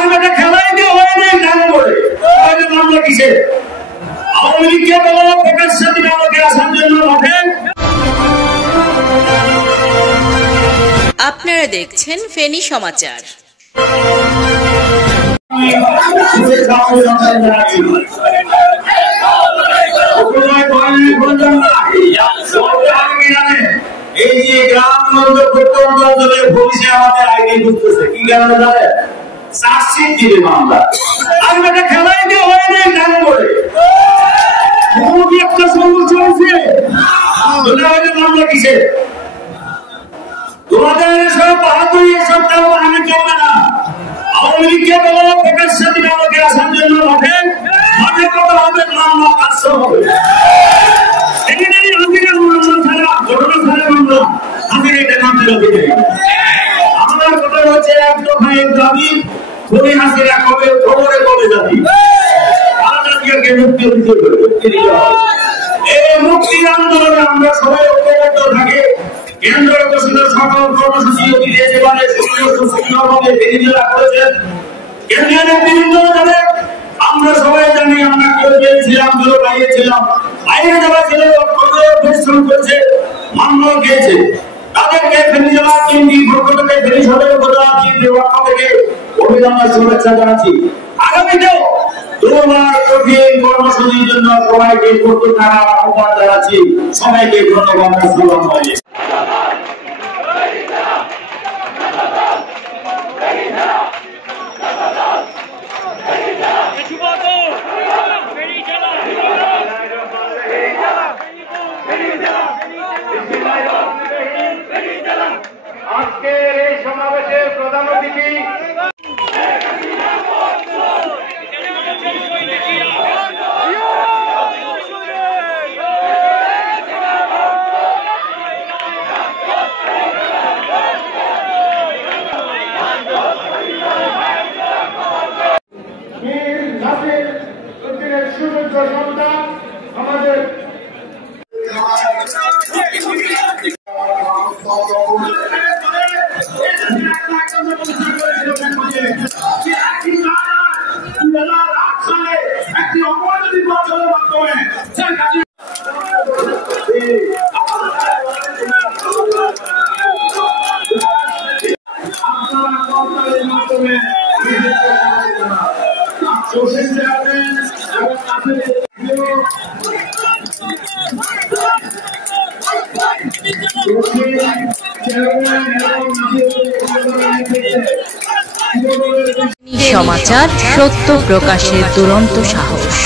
আর বেটা খেলাই দিয়ে হয় নাই গান করে মামলা কিসে আওয়ামী লীগকে বলো প্রকাশ্যে দিন আমাকে আসার জন্য মাঠে। আপনারা দেখছেন ফেনী সমাচার। এই যে গ্রাম অঞ্চলে পুলিশে আমাদের আইডি বুঝতেছে কি কারণে জানে চার্জশিট দিবে মামলা আর বেটা খেলাই দিয়ে হয় নাই গান করে একটা সময় চলছে মামলা কিসে তোমাদের সব বাহাদুরি এসব আমি চলবে না। আওয়ামী লীগকে বলো প্রকাশ্যে দিন আমাকে আসার জন্য মাঠে মাঠে কত হবে মামলা 500 হবে আমার কথা হচ্ছে এক দফায় দাবি খুনি হাসিনা কবে খবরে কবে যাবি আজাদিকে মুক্তি দিতে এই মুক্তির আন্দোলনে আমরা সবাই ঐক্যবদ্ধ থাকি। কেন্দ্র ঘোষিত সকল কর্মসূচি এবারে সুন্দরভাবে ফেরিজেলা করেছেন কেন্দ্রীয় নেতৃবৃন্দ জানে। আমরা সবাই জানি আমরা কেউ পেয়েছিলাম কেউ পাইয়েছিলাম বাইরে যাওয়া ছিল পরিশ্রম করেছে মামলা খেয়েছে তাদেরকে ফেরিজেলা কেন্দ্রীয় পক্ষ থেকে ফেরি সদর উপজেলা কেন্দ্রীয় পক্ষ থেকে অভিনন্দন শুভেচ্ছা জানাচ্ছি। আগামীতেও দুবার কঠিন কর্মসূচির জন্য সবাইকে প্রস্তুত থাকার আহ্বান জানাচ্ছি। সবাইকে ধন্যবাদ। আসসালামু আলাইকুম। আজকের এই সমাবেশের প্রধান অতিথি সুযোগ্য সন্তান আমাদের একটি অবৈধ নির্বাচনের মাধ্যমে সমাচার সত্য প্রকাশের দুরন্ত সাহস।